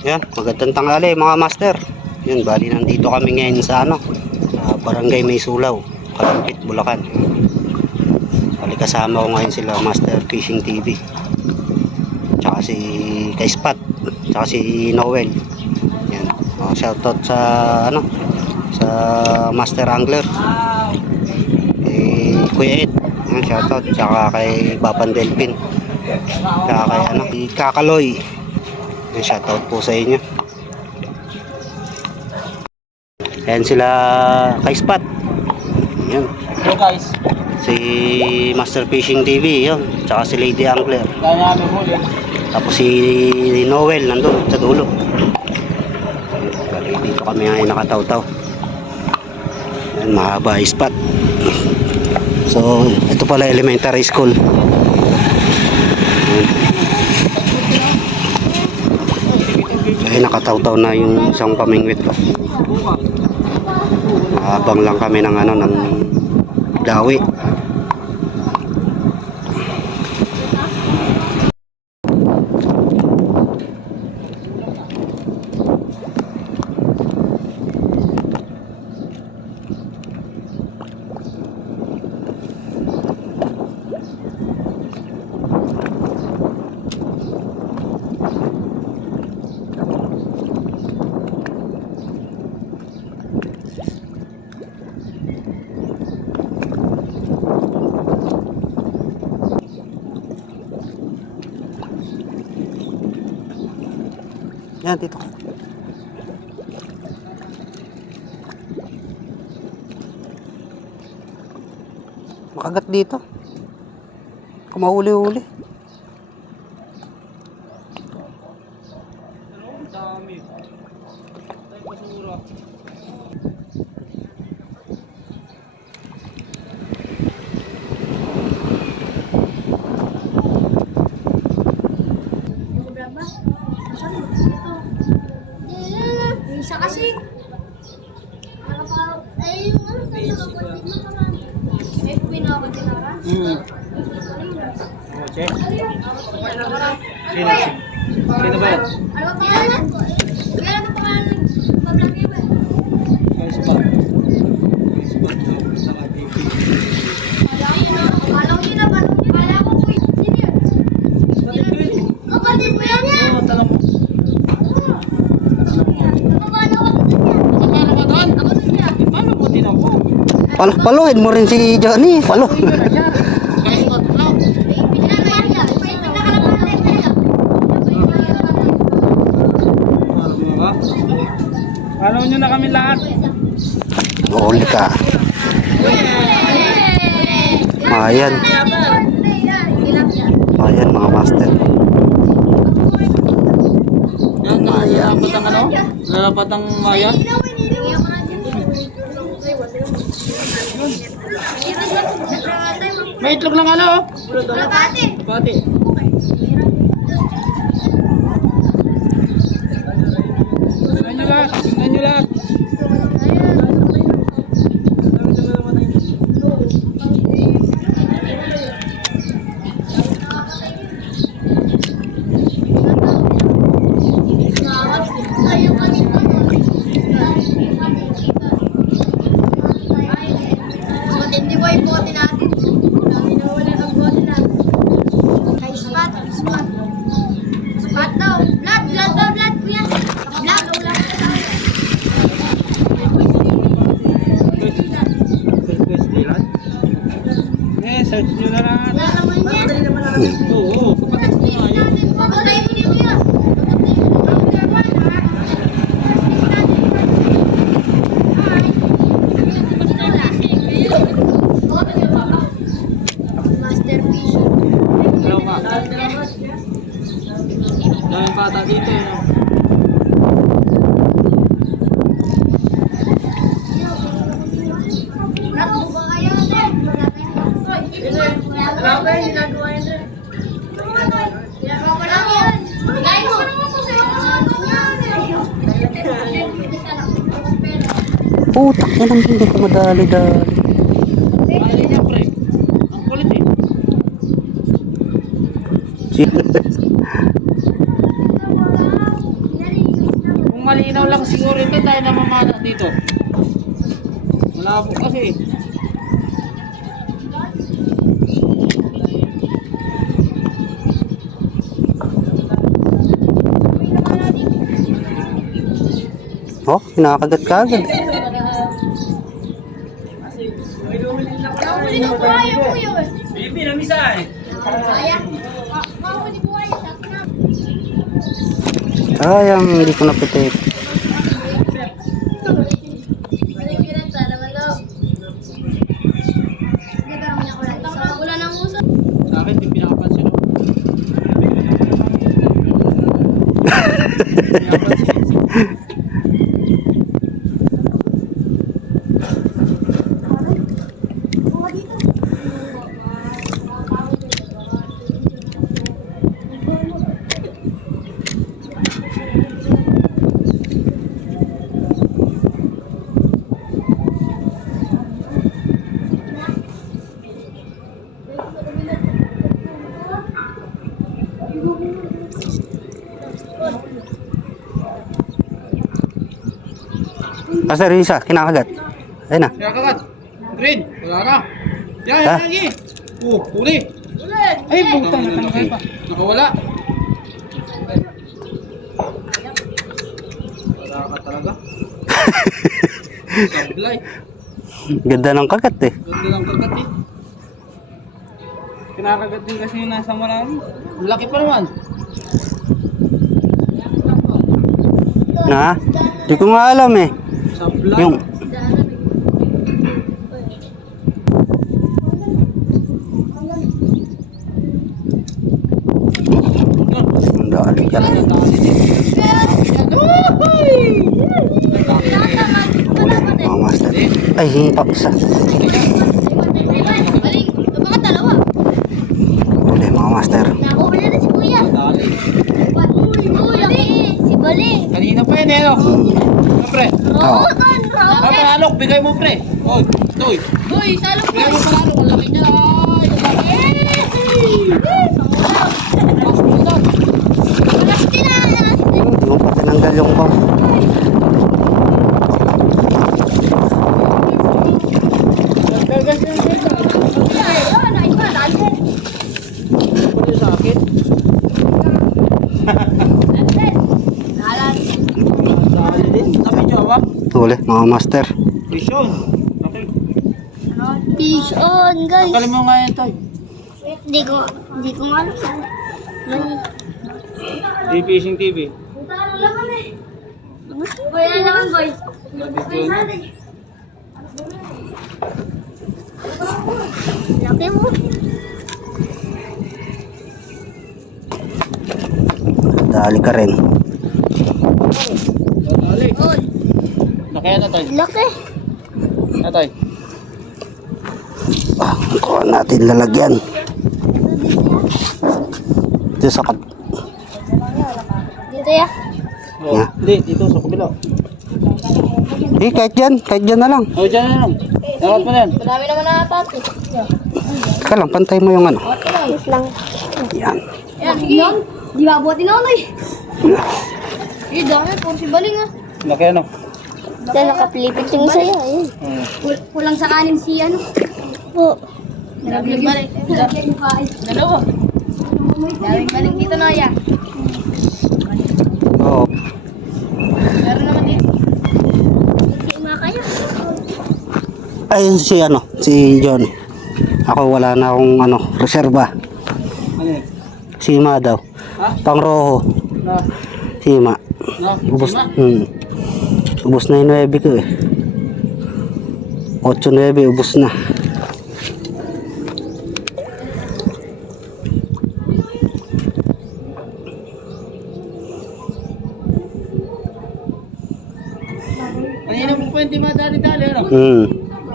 Yan, magandang tanghali mga master. Yun, bali nandito kami ngayon sa Barangay May Sulaw, Kalampit, Bulacan. Bali kasama ko ngayon sila Master Fishing TV. Tsaka si Kaispat, tsaka si Noel. Yan. Shoutout sa sa Master Angler. Kuya Ed. Yan, shoutout tsaka kay Bapan Delpin. Tsaka kay si Kakaloy. Yan, shoutout po sa inyo. Ayan sila Kaispat. Yan. Hello guys. Si Master Fishing TV, yun. Tsaka si Lady Angler. Kaya namin huli. Tapos si Noel nandun sa dulo. Bali dito kami ngayon nakataw-taw. Yan, mahaba spot. So, ito pala elementary school. Ay, nakataw-taw na yung isang pamingwit ko. Habang lang kami ng ng dawi. Yan, dito. Makagat dito. Kung mahuli-huli. Dami. Ay, basura. Isa kasi. Ay, pinakatinaran. Che. Sino ba yan? Ano ba pangalan? Kaya ano pangalan? Pag-lagay ba? Guys ba? Guys ba? Sa TV. Kala ko yun. Kala ko po yun. Sino yun? Kapatid mo yan yan? Oo, tala mo. Nakapalo ka doon yan. Nakapalo ka doon? Ako doon yan. Paano mo din ako? Paluhin mo rin si Johnny. Palo. Guys ba? Pinakalaman yan. Pinakalaman yan. Paano mo ba? Follow nyo na kami lahat. Huli ka. Ayan. Ayan mga master. Yan, nalalapat ang ano? Nalalapat ang mayan? May itlog lang ano? Kalapati. Pati. Tingnan nyo lahat. Tingnan nyo lahat. Matindi ba yung bote natin? Dami na wala ang bote natin. Kay spot. Spot daw. Blood kuya. Blood. Search nyo na lahat. Wala naman yan. Oo, kapatid ko nga yun. Patay mo niyo kuya. Master Fish. Dalawa. Daming bata dito. Rato ba kayo? Wala ba yung ginagawa yun? Wala yan. Guys, Putak na lang dito madali-dali. Kaya niya pre. Ang kulit eh. Si malinaw lang siguro ito tayo namamana dito. Malabo kasi. Oh, kinakagat ka agad. Nakahuli ng buhaya po yun. Bibi, namisa eh. Buhaya? Nakahuli buhaya. Sayang, hindi ko napitik. Wala nang usap. Sa akin, di pinakapansin ako. Master, yung isa, kinakagat. Ayun na. Kaya kagat. Green, wala na. Yan, Ha? yan lagi. Huli. Ay, puta, nakalagay pa. Nakawala. Wala ka talaga. Sablay. Ganda ng kagat eh. Ganda lang kagat eh. Kinakagat din kasi yung nasa marami. Laki pa naman. Na? Di ko nga alam eh. Sablay. Yung ang dali ka. Mga master. Ay, yung paksa. Baling, baka dalawa. Uli mga master. Nakuha na si Kuya. Dali. Si Baling. Kanina pa yun eh, no? Pre. Oo. Ah, panalok, bigay mo pre. Oy, toy. Uy, salok Bigay mo panalok, ang laki niya. Ay, ang laki. Hindi mo pa tinanggal yung bang. Pwede sa akin. Dali din. Sabi niyo, awak. Uli mga master. Vision. Okay. Fish on, guys. Tanggalin mo nga yan, toy. Hindi ko nga alam. Fishing TV. Boy, ano naman, boy? Laki mo. Dali ka rin. Dali. Oh, Laki na, toy. laki. Na, toy. Ah, kuha natin lalagyan. Ito sa kap. Dito ya. Oh, Yeah. hindi, dito sa kabila. Eh, kahit dyan na lang. Oh, dyan na lang. Dapat mo na yan. Madami naman nakatap. Teka lang, pantay mo yung ano. Yes lang. Yan. Yan, sige. Di ba abutin ako na eh. Eh, dami. Puro si Baling ah. Laki ano? Dahil nakapilipit yung isa yan. Kulang sa kanin si ano. Oo. Nalaglag Baling. Nalaglag yung kain. Dalawa. Daming Baling dito na ya. Oo. Meron naman dito. Hindi nga kayo. Ayun si John. Ako wala na akong reserba. Ano yun? Sima daw. Ha? Pang roho. Na? Sima. Na? Ubus. Sima? Ubus na yung 9 ko eh. 8-9 ubus na. Kanina mo pa hindi madali-dali ano?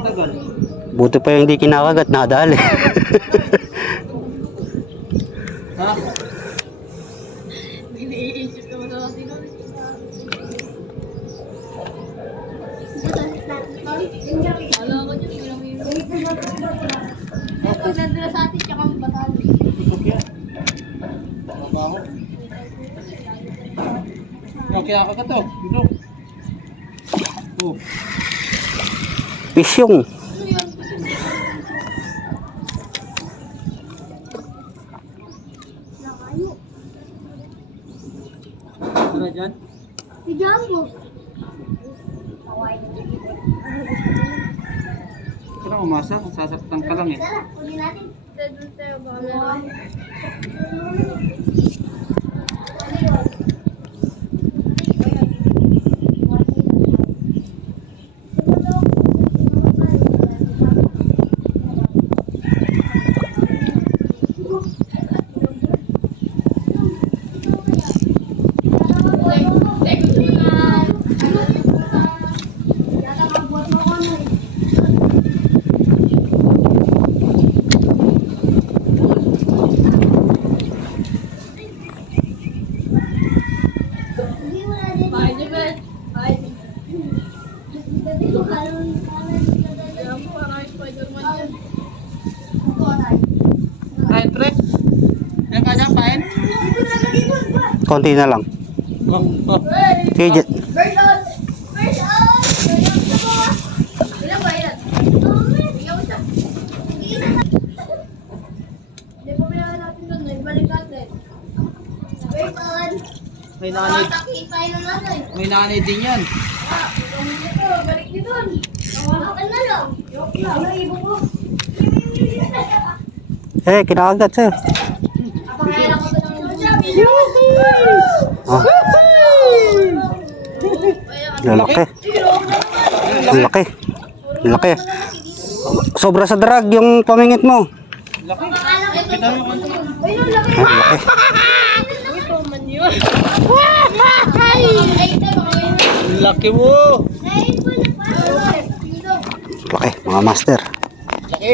Tagal. Buti pa yung hindi kinakagat, nadali. Ha? Iniisip naman ako sino. Alam ko dyan, hindi namin yun. Pag nandun sa atin, tsaka may batalo. Ikot yan. Tama ba ako? Yung kinakagat to. Ito. Oh. Pisyong. Ano dyan? Si Jumbo. Parang umasa, sasaktan ka lang eh. Huli natin. Doon tayo ba? Meron. Kain, pre? Yan ka dyan, kain? Konti na lang. Oh, oh. Okay, First out! First out! Ilan ba yan? Ikaw isa. Hindi pa pinaka natin doon. Nagbalik natin. First out! May nanay, Takipay na natin. may nanay din yan. Ito, balik niyo doon. Tawakan na lang. Joke lang. Ano ibon ko? eh, kinakagat sir. Apakailan ko ito ng Oh, lalaki. Lalaki. Lalaki. Sobra sa drag yung pamingit mo. Laki. Kita mo yung Ah, laki. Laki mo. Laki, mga master. Laki.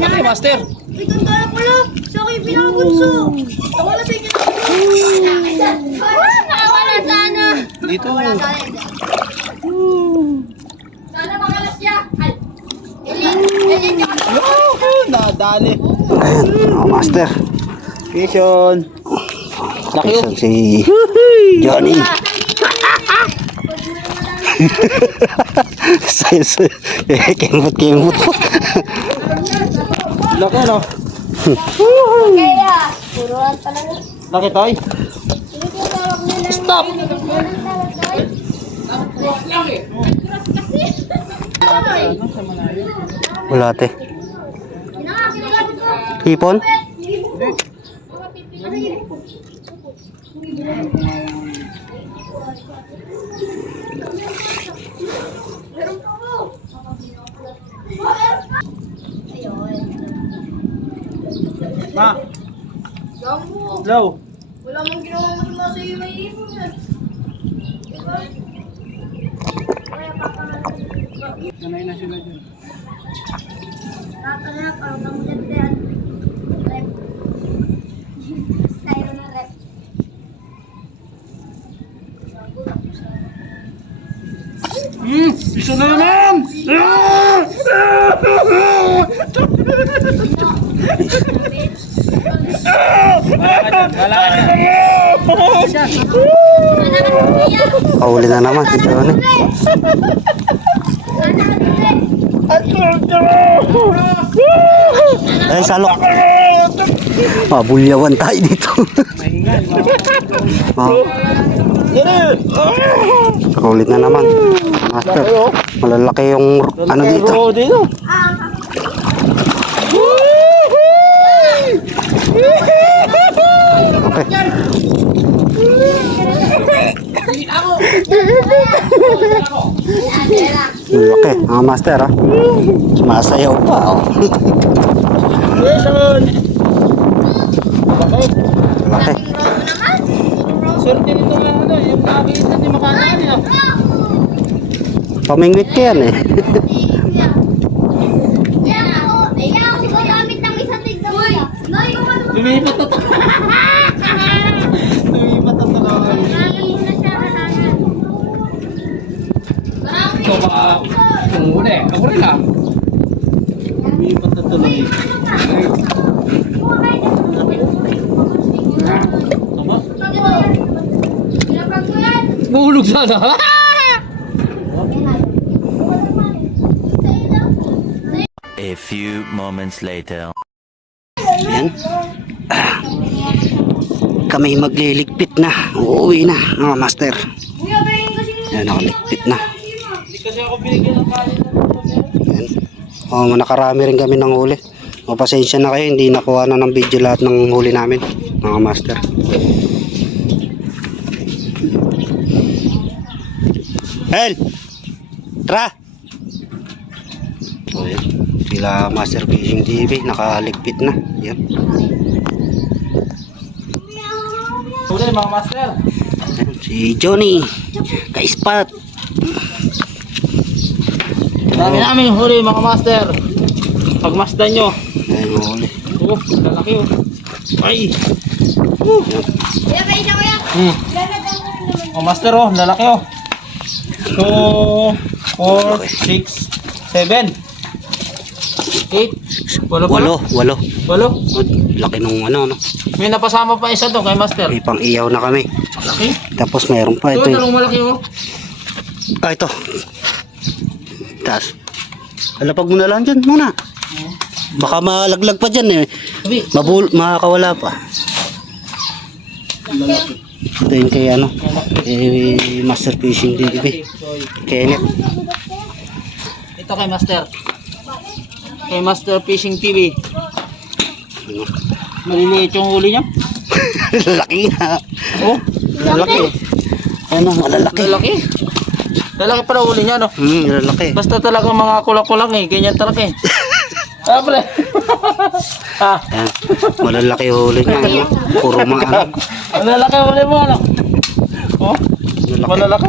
Laki, master. Itong tala pala. Sa akin pinakabunso. Nawala sa inyo. Nakawala sana. Dito. Sana makalas siya. Ay. Elin niya. Nadali. Ayan, mga master. Vision. Laki Ayan, si Johnny. Sayos. Kembot. Laki, no? Kaya. Puruan talaga. Laki, Toy. Stop. Wala te. Hipon? Ma. Jambo. Low. Wala mong ginawa masama sa iyo may ibon yan. Diba? Kaya papangalan. Sanay na sila dyan. Tatanya, parang kamulat yan. Rep. Styro na rep. Isa na naman! Pauli na naman si Johnny. Ay, salok. Mabulyawan tayo dito. Oh, paulit na naman. Master, malalaki yung ano dito. dito. Okay. Laki, mga master ha. Sumasayaw pa oh. Laki. Swerte nito nga ano, yung nakakita ni Makakani ah. Pamingwit ko yan eh. Lumipat na to. Lumipat na to. Ito baka tumuli. Ako rin lang. Lumipat na tuloy. Tama? Mahulog sana. A few moments later. Ayan. Kami magliligpit na. Uuwi na mga master. Ayan, nakaligpit na. Hindi kasi ako binigyan ng kanin. Ayan. Nakarami rin kami ng huli. Pasensya na kayo, hindi nakuha na ng video lahat ng huli namin mga master. Hel! Tara! So yan, sila Master Fishing TV nakaligpit na. Yan. Huli mga master. Yan, si Johnny ka-spot. Dami namin huli mga master. Pagmasdan nyo. Ayan yung huli. Oh, lalaki oh. Ay. Kaya kayo na kuya. Oh master oh, lalaki oh. 2, 4, 6, 7, 8, walo. Walo. Walo. Laki nung ano, no? May napasama pa isa doon kay master. May pang iyaw na kami. Laki. Tapos mayroon pa Ito, ito. talong malaki oh. Ito. Taas. Alapag mo na lang dyan muna. Baka malaglag pa dyan eh. Sabi. Makakawala pa. Ito yung kay ano. Kay Master Fishing TV. Kenneth. Ito kay master. Kay Master Fishing TV. Ano? Maliliit yung huli niya. Laki na. Oh, Lalaki. Ano, malalaki. lalaki. Lalaki pala huli niya no. Lalaki. Basta talaga mga kulang-kulang eh. Ganyan talaga eh. Ah, pre. Ah, Yan. Malalaki huli niya. Ano? Puro mga ano. malalaki huli mo ano. Oh, Malalaki. malalaki.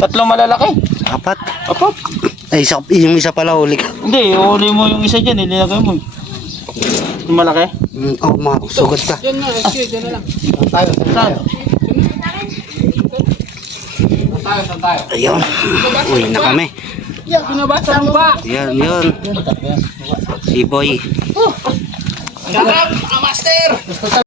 Tatlong malalaki. Apat. Apo. Ay, yung isa pala huli ka. Hindi, huli mo yung isa dyan. Ilinagay mo. Yung malaki. Sugat ka. Diyan na, diyan na lang. Tayo. Ayun. Uwi na kami. Binabasa mo ba? Yan, yun. Si Boy. Shut up, master!